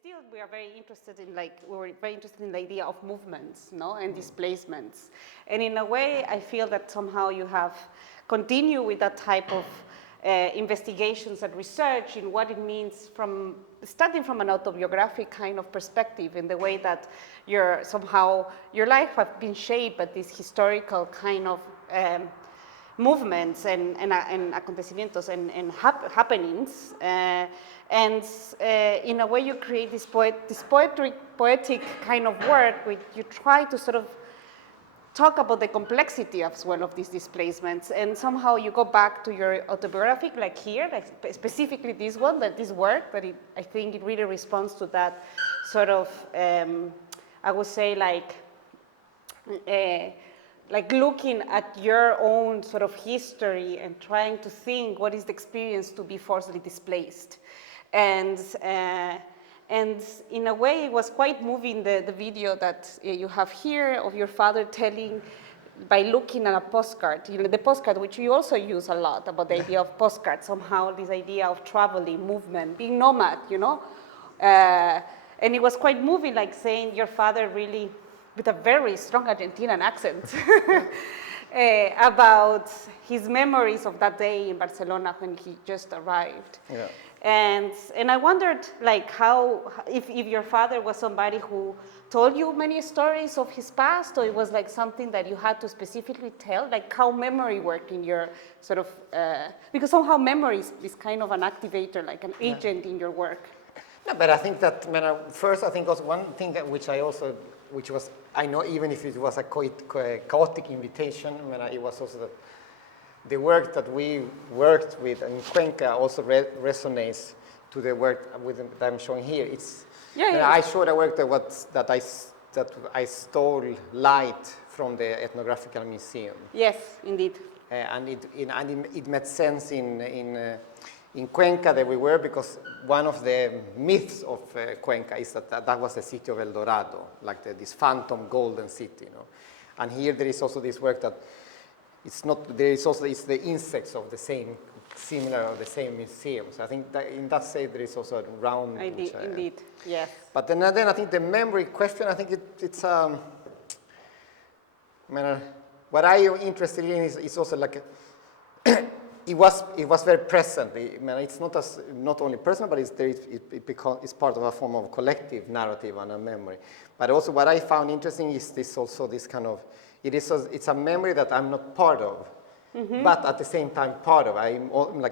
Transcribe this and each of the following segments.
still we are very interested in we were very interested in the idea of movements, no, and displacements. And in a way, I feel that somehow you have continued with that type of investigations and research in what it means from starting from an autobiographic kind of perspective in the way that somehow your life has been shaped by these historical kind of movements and acontecimientos and happenings. And in a way you create this poetic kind of work where you try to sort of talk about the complexity as well of these displacements, and somehow you go back to your autobiographic, like here, like specifically this one, this work, that I think it really responds to that sort of, I would say like looking at your own sort of history and trying to think what is the experience to be forcibly displaced. And in a way, it was quite moving, the video that you have here of your father telling, by looking at a postcard, the postcard, which you also use a lot, about the idea of postcards, somehow this idea of traveling, movement, being nomad, and it was quite moving, like saying your father really, with a very strong Argentinian accent, about his memories of that day in Barcelona when he just arrived. Yeah. And I wondered, like, if your father was somebody who told you many stories of his past, or it was like something that you had to specifically tell, like how memory worked in your sort of, because somehow memory is kind of an activator, like an agent in your work. No, but I think that, first I think also one thing that which was, I know even if it was a chaotic invitation, it was also the work that we worked with in Cuenca also resonates to the work that I'm showing here. It's I showed a work that I stole light from the Ethnographical Museum. Yes, indeed. And it made sense in Cuenca that we were, because one of the myths of Cuenca is that was the city of El Dorado, like this phantom golden city. And here there is also this work that it's the insects of the same museum. So I think that in that sense there is also a round. Indeed, yes. But then I think the memory question, I think it's what I am interested in is also like it was very present. It's not only personal, but it's part of a form of collective narrative and a memory. But also what I found interesting is this kind of, it's a memory that I'm not part of, but at the same time part of.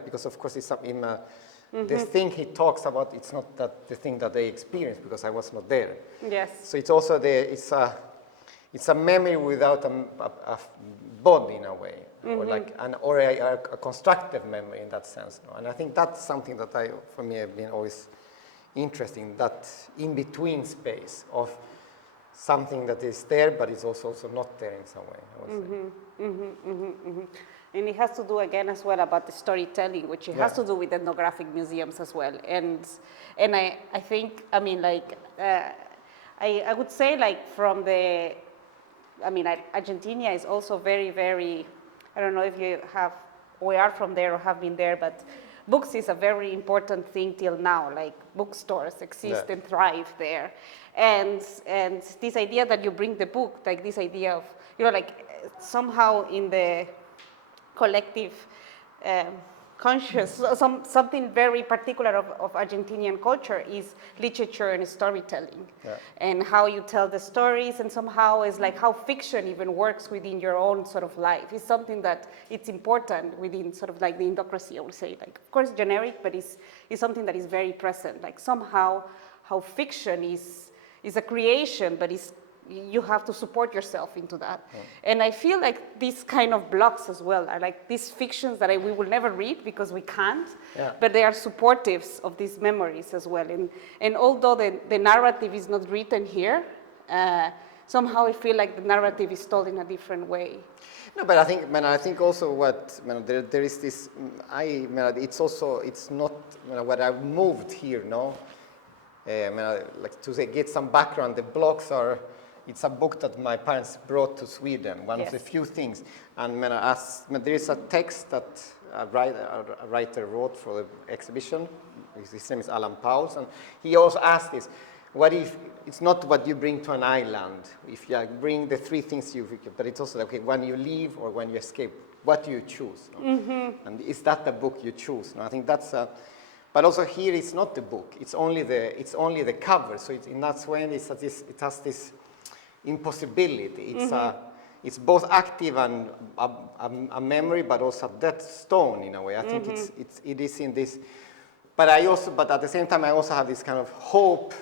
Because of course the thing he talks about, it's not the thing that they experienced, because I was not there. Yes. So it's also it's a memory without a body in a way, or a constructive memory in that sense. And I think that's something that for me, have been always interesting, that in-between space of something that is there, but it's also not there in some way, I would say. And it has to do again as well about the storytelling, which it has to do with ethnographic museums as well. And I think, I would say, like, from the, Argentina is also very, very, I don't know if you we are from there or have been there, but books is a very important thing till now. Like, bookstores exist and thrive there. And this idea that you bring the book, like this idea of, somehow in the collective conscious, something very particular of Argentinian culture is literature and storytelling, and how you tell the stories, and somehow is like how fiction even works within your own sort of life. It's something that it's important within sort of like the Indocracy, I would say. Like, of course, generic, but it's something that is very present. Like, somehow how fiction is a creation, but you have to support yourself into that. And I feel like these kind of blocks as well are like these fictions that we will never read because we can't, but they are supportives of these memories as well. And although the narrative is not written here, somehow I feel like the narrative is told in a different way. No, but I think also what, there is this, it's not, what I've moved here, like to get some background, the blocks it's a book that my parents brought to Sweden, one of the few things. And there is a text that a writer wrote for the exhibition his name is Alan Pauls, and he also asked this, what if, it's not what you bring to an island, if you bring the three things but it's also, okay, when you leave or when you escape, what do you choose? No? And is that the book you choose? No, I think that's but also here it's not the book, it's only the cover, so in that way it has this impossibility. It's both active and a memory, but also a dead stone in a way. I think it is in this, but at the same time I also have this kind of hope,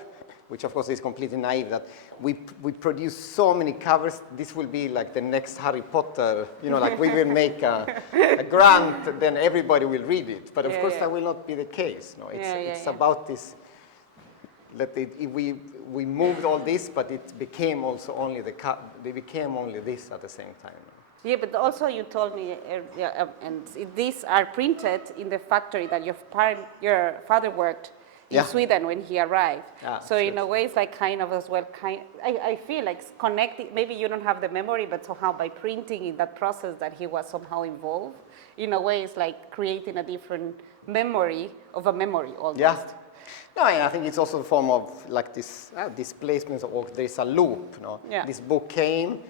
which of course is completely naive, that we produce so many covers, this will be like the next Harry Potter, like we will make a grant, then everybody will read it. But of course that will not be the case. No, it's about this, we moved all this, but it became also only they became only this at the same time. Yeah, but also you told me, and these are printed in the factory that your father worked in Sweden when he arrived. So in a way, it's like kind of as well, I feel like connecting, maybe you don't have the memory, but somehow by printing in that process that he was somehow involved, in a way it's like creating a different memory of a memory almost. Yeah. No, and I think it's also a form of like this displacement, or there's a loop. No? Yeah. This book came,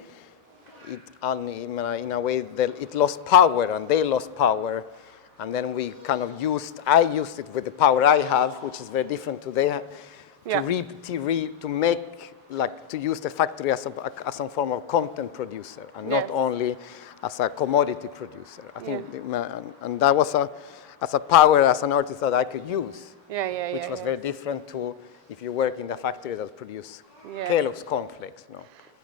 in a way it lost power, and they lost power. And then we kind of I used it with the power I have, which is very different today, to make, like, to use the factory as some form of content producer, and not only as a commodity producer. I think, and that was as a power as an artist that I could use, which was very different to if you work in the factory that produce Kellogg's cornflakes.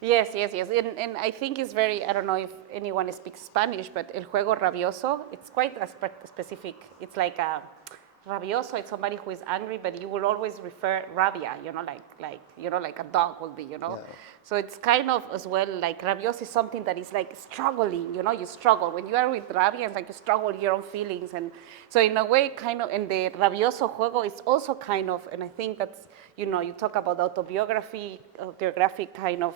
Yes. And I think it's very, I don't know if anyone speaks Spanish, but el juego rabioso, it's quite a specific, it's like a rabioso, it's somebody who is angry, but you will always refer rabia, like a dog will be, Yeah. So it's kind of as well, like rabioso is something that is like struggling, you struggle. When you are with rabia, it's like you struggle your own feelings. And so in a way, kind of, and the rabioso juego is also kind of, and I think that's, you talk about autobiographic kind of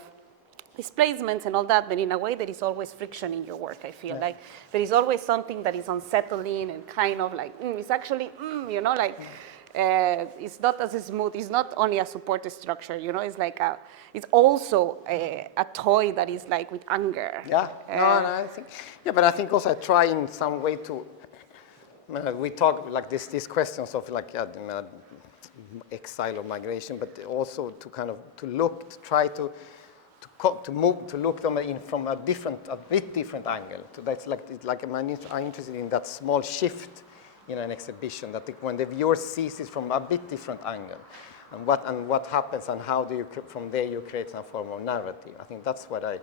displacements and all that, but in a way there is always friction in your work, I feel. Like there is always something that is unsettling and kind of like, it's actually, it's not as smooth, it's not only a support structure, it's like it's also a toy that is like with anger. Yeah, I think, but I think also I try in some way to, we talk like these questions of like exile or migration, but also to kind of, to try to look them in from a bit different angle. That's like I'm interested in that small shift in an exhibition, that when the viewer sees it from a bit different angle, and what happens, and how do you from there you create some form of narrative. I think that's what I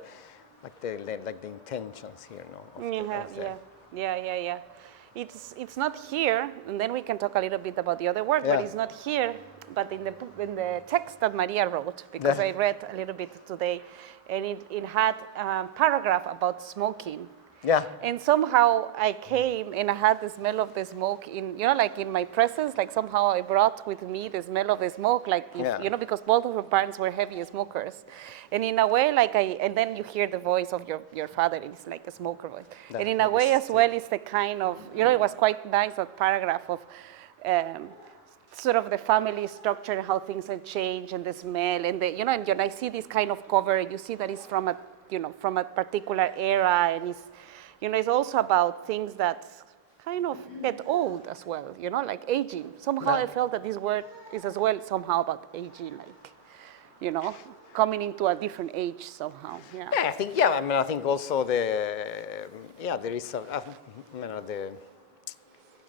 like the intentions here. Yeah. It's not here, and then we can talk a little bit about the other work, but it's not here, but in the text that Maria wrote, because I read a little bit today, and it had a paragraph about smoking. Yeah. And somehow I came and I had the smell of the smoke in, like in my presence, like somehow I brought with me the smell of the smoke, like, if, because both of our parents were heavy smokers. And in a way, like and then you hear the voice of your father, it's like a smoker voice. And in a way as well, it's the kind of, it was quite nice, that paragraph of sort of the family structure and how things have changed, and the smell, and and I see this kind of cover, you see that it's from a particular era, and it's also about things that kind of get old as well, like aging. Somehow I felt that this word is as well somehow about aging, like, coming into a different age somehow. Yeah. I think, I think also there is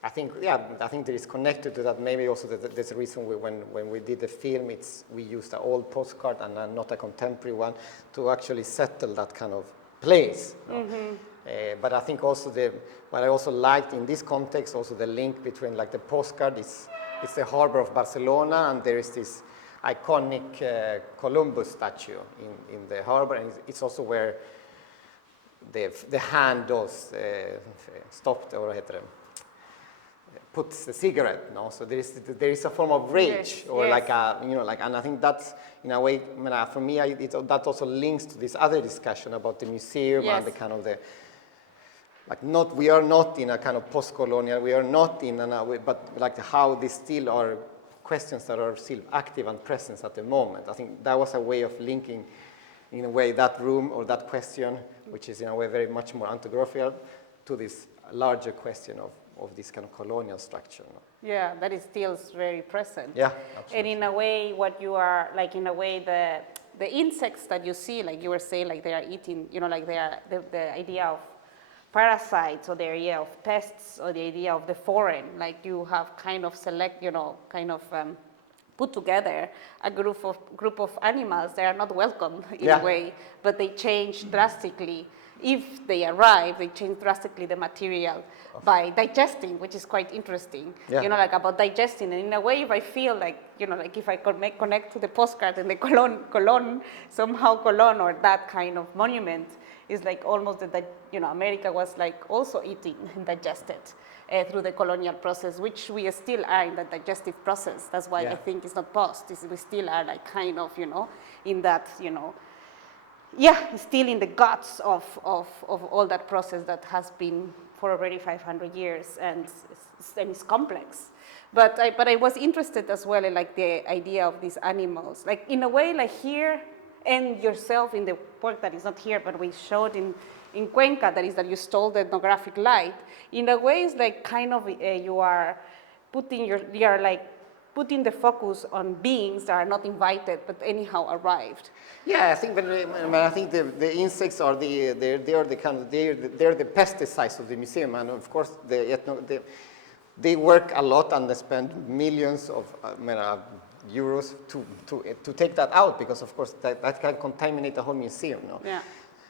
I think there is connected to that. Maybe also there's a reason when we did the film, we used an old postcard and not a contemporary one to actually settle that kind of place. But I think also what I also liked in this context, also the link between like the postcard is the harbor of Barcelona, and there is this iconic Columbus statue in the harbor, and it's also where the hand does stopped, or what heter det, puts the cigarette. No, so there is a form of rage, or like a and I think that's in a way, for me, that also links to this other discussion about the museum and the kind of like not, we are not in a kind of post-colonial, we are not in but like how these still are questions that are still active and present at the moment. I think that was a way of linking, in a way, that room or that question, which is in a way very much more anthropographical, to this larger question of this kind of colonial structure. Yeah, that is still very present. Yeah, absolutely. And in a way, what you are, like in a way, the insects that you see, like you were saying, like they are eating, you know, like they are, the idea of parasites or the idea of pests or the idea of the foreign, like you have kind of select, you know, kind of put together a group of animals that are not welcome in a way, but they change drastically. If they arrive, they change drastically the material by digesting, which is quite interesting. Yeah. You know, like about digesting. And in a way, if I feel like, you know, like if I could connect to the postcard and the Colon, somehow Colon or that kind of monument is like almost that, you know, America was like also eating and digested through the colonial process, which we still are in the digestive process. That's why I think it's not post. We still are like kind of, you know, in that, you know, still in the guts of all that process that has been for already 500 years, and it's complex. But I was interested as well in like the idea of these animals, like in a way, like here, and yourself in the work that is not here, but we showed in Cuenca, that is that you stole the ethnographic light. In a way, it's like kind of you are putting the focus on beings that are not invited, but anyhow arrived. Yeah, I think I think the insects are they're the pesticides of the museum, and of course they work a lot and they spend millions of euros to take that out, because of course that can contaminate the whole museum. No? Yeah.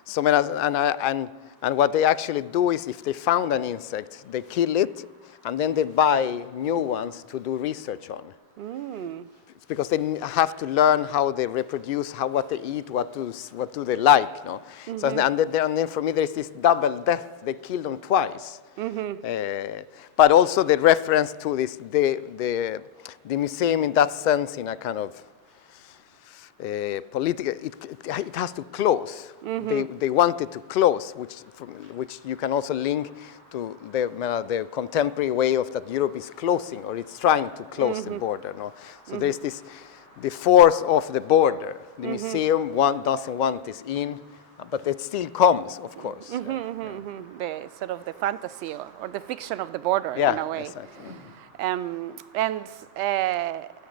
So and what they actually do is, if they found an insect, they kill it, and then they buy new ones to do research on. It's because they have to learn how they reproduce, what they eat, what do they like. No? So and then for me there is this double death. They kill them twice. But also the reference to this the museum in that sense, in a kind of political, it has to close. They want it to close, which you can also link to the contemporary way of that Europe is closing, or it's trying to close the border. No? So there's the force of the border. The museum doesn't want this in, but it still comes, of course. The sort of the fantasy or the fiction of the border, in a way. Exactly.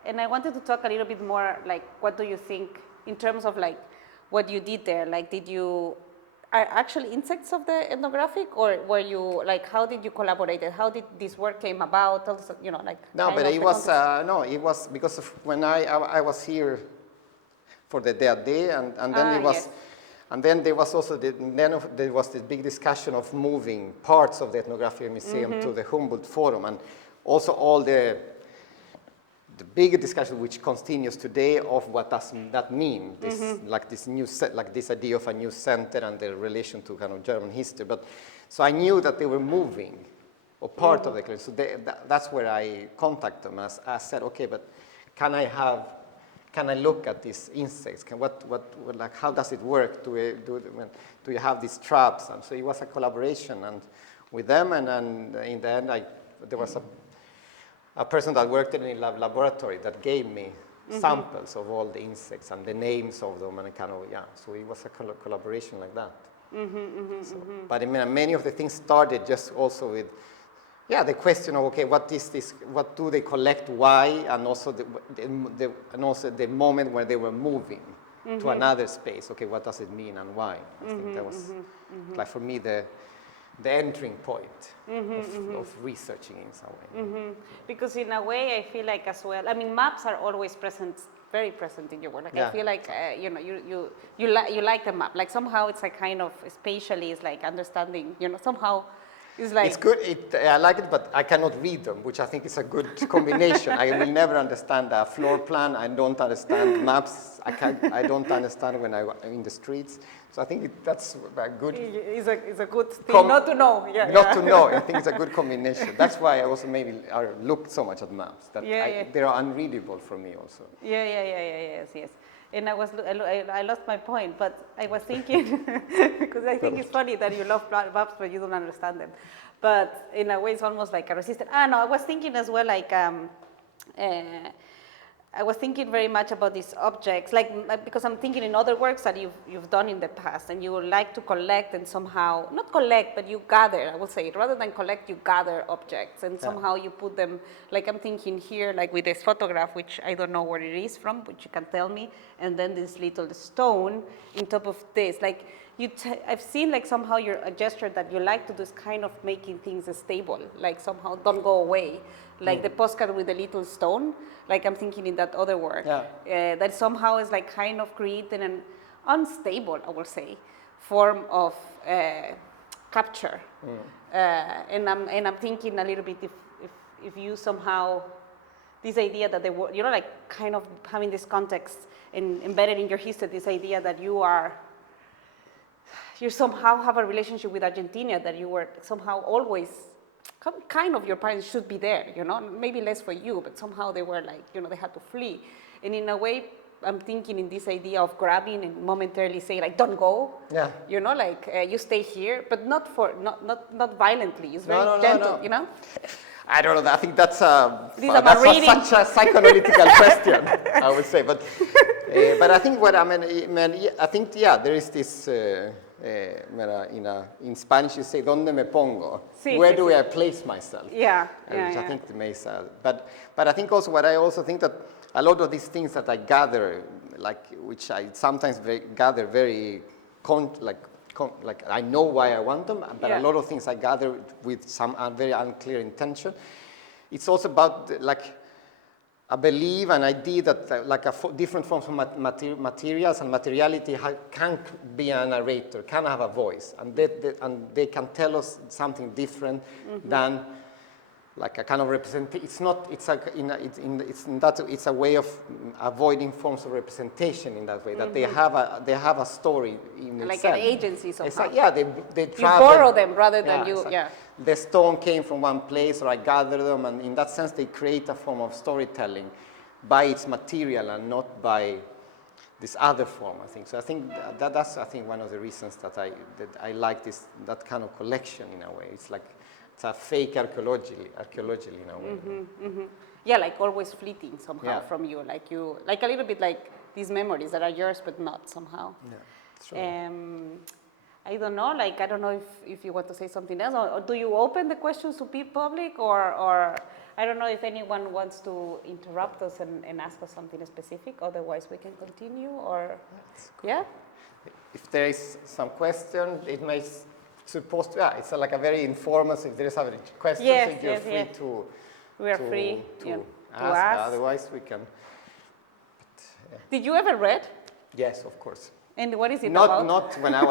And I wanted to talk a little bit more, like, what do you think in terms of like what you did there? Like, are actually insects of the ethnographic, or were you like, how did you collaborate? How did this work came about? Also, you know, like. No, but it was because of when I was here for the day, and then it was. Yes. And then there was also there was this big discussion of moving parts of the Ethnographic Museum to the Humboldt Forum, and also all the big discussion which continues today of what does that mean, this like this new like this idea of a new center and the relation to kind of German history. But so I knew that they were moving, or part of the clinic. So that's where I contacted them. I said, okay, but can I look at these insects? Like, how does it work? Do you have these traps? And so it was a collaboration and with them, and in the end, there was a person that worked in a laboratory that gave me samples of all the insects and the names of them, and so it was a collaboration like that. But I mean, many of the things started just also with the question of, okay, what is this? What do they collect? Why? And also the moment where they were moving to another space. Okay, what does it mean and why? I think that was like for me the entering point of researching in some way. Because in a way, I feel like as well. I mean, maps are always present, very present in your work. Like I feel like you like the map. Like somehow it's like kind of spatially, it's like understanding. Somehow. It's like it's good. I like it, but I cannot read them, which I think is a good combination. I will never understand a floor plan. I don't understand maps. I don't understand when I'm in the streets. So I think that's a good. It's a good thing not to know. Not to know. I think it's a good combination. That's why I also maybe look so much at maps. That they are unreadable for me also. Yes. And I lost my point, but I was thinking, because I think it's funny that you love maps, but you don't understand them. But in a way, it's almost like a resistance. No, I was thinking as well, like, I was thinking very much about these objects, like, because I'm thinking in other works that you've done in the past, and you would like to collect and somehow, not collect, but you gather, I would say, rather than collect, you gather objects, and somehow you put them, like I'm thinking here, like with this photograph, which I don't know where it is from, but you can tell me, and then this little stone on top of this, like, I've seen like somehow a gesture that you like to do is kind of making things stable, like somehow don't go away. Like the postcard with the little stone, like I'm thinking in that other work, that somehow is like kind of creating an unstable, I will say, form of capture. And I'm thinking a little bit if you somehow, this idea that like kind of having this context and embedded in your history, this idea that you somehow have a relationship with Argentina, that you were somehow always, kind of your parents should be there, maybe less for you, but somehow they were like, they had to flee. And in a way, I'm thinking in this idea of grabbing and momentarily saying like, don't go, like you stay here, but not violently, it's very gentle, I don't know, I think that's such a psychoanalytical question, I would say, but I think I think, there is this, in Spanish you say, ¿Dónde me pongo? Where do I place myself? Which I think makes, but I think also what I also think that a lot of these things that I gather, like, which I sometimes gather very, like I know why I want them, but a lot of things I gather with some very unclear intention. It's also about, like, I believe and idea that like different forms of materials and materiality can be a narrator, can have a voice, and they can tell us something different than like a kind of representation. It's a way of avoiding forms of representation in that way, that they have a story in like itself. An agency somehow. They you borrow them rather than the stone came from one place, or I gather them, and in that sense they create a form of storytelling by its material and not by this other form, I think. So I think that's one of the reasons that I like that kind of collection in a way. It's like it's a fake archaeology in a way. Yeah, like always fleeting somehow from you, like a little bit like these memories that are yours but not somehow. Yeah, that's true. I don't know, like, I don't know if you want to say something else, or do you open the questions to public, or I don't know if anyone wants to interrupt us and ask us something specific, otherwise we can continue, or, If there is some question, it may supposed to, it's like a very informal, so if there is a question, you're free to we are free to ask, otherwise we can. But, Did you ever read? Yes, of course. And what is it about? Not when I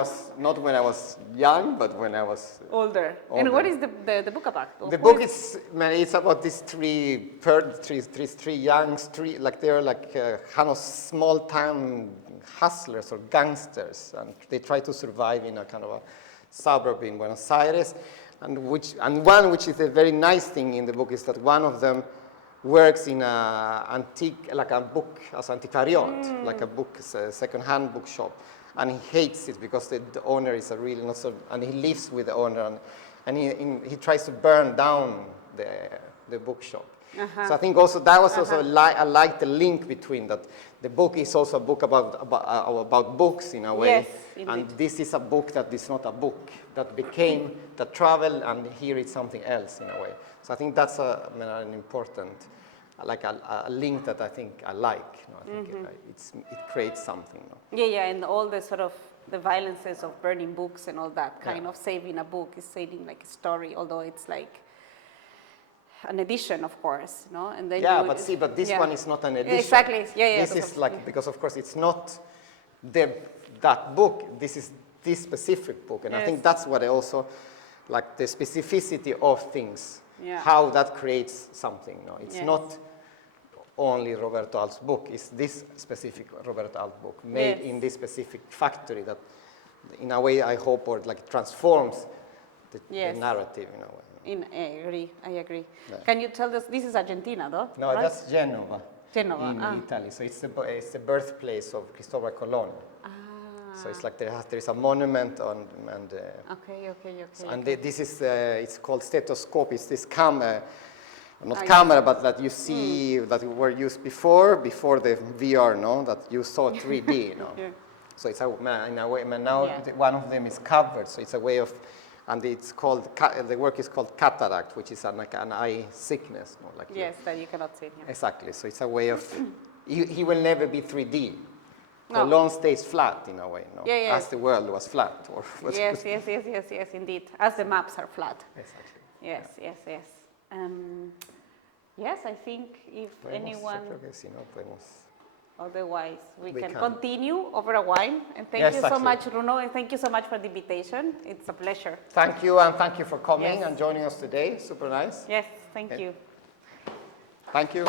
was young, but when I was older. And what is the book about? The book it's about these three young like they're like kind of small town hustlers or gangsters, and they try to survive in a kind of a suburb in Buenos Aires, and one which is a very nice thing in the book is that one of them works in like a book as antiquariat, like a book, a second-hand bookshop, and he hates it because the owner is a really not so, and he lives with the owner, and he tries to burn down the bookshop. So I think also that was also I like the link between that. The book is also a book about books in a way, yes, and this is a book that is not a book, that became the travel, and here it's something else in a way. So I think that's an important, like a link that I think I like. I think it creates something. Yeah, and all the sort of the violences of burning books and all that kind of saving a book is saving like a story, although it's like an edition, of course, and then but this one is not an edition. Exactly. This is like, because of course it's not that book. This is this specific book, and I think that's what I also like, the specificity of things, how that creates something. It's not only Roberto Alt's book. It's this specific Roberto Alt book made in this specific factory that, in a way, I hope, or like transforms the narrative in a way. I agree. Yeah. Can you tell us, this is Argentina, though? No, right? That's Genova. Genova, in Italy. So it's the birthplace of Cristobal Colon. So it's like there is a monument on, and this is it's called stethoscope. It's this camera, not camera, but that you see that were used before the VR, no, that you saw 3D, you know. So it's in a way, now one of them is covered. So it's a way of, and it's called the work is called cataract, which is like an eye sickness, no? Like that you cannot see. Yeah. Exactly. So it's a way of he will never be 3D. Colon stays flat in a way, no? As the world was flat. Or yes, indeed. As the maps are flat. Exactly. Yes. Yes, I think if anyone... Otherwise, we can continue over a wine. And thank you so much, Runo, and thank you so much for the invitation. It's a pleasure. Thank you, and thank you for coming and joining us today. Super nice. Yes, thank you. Thank you.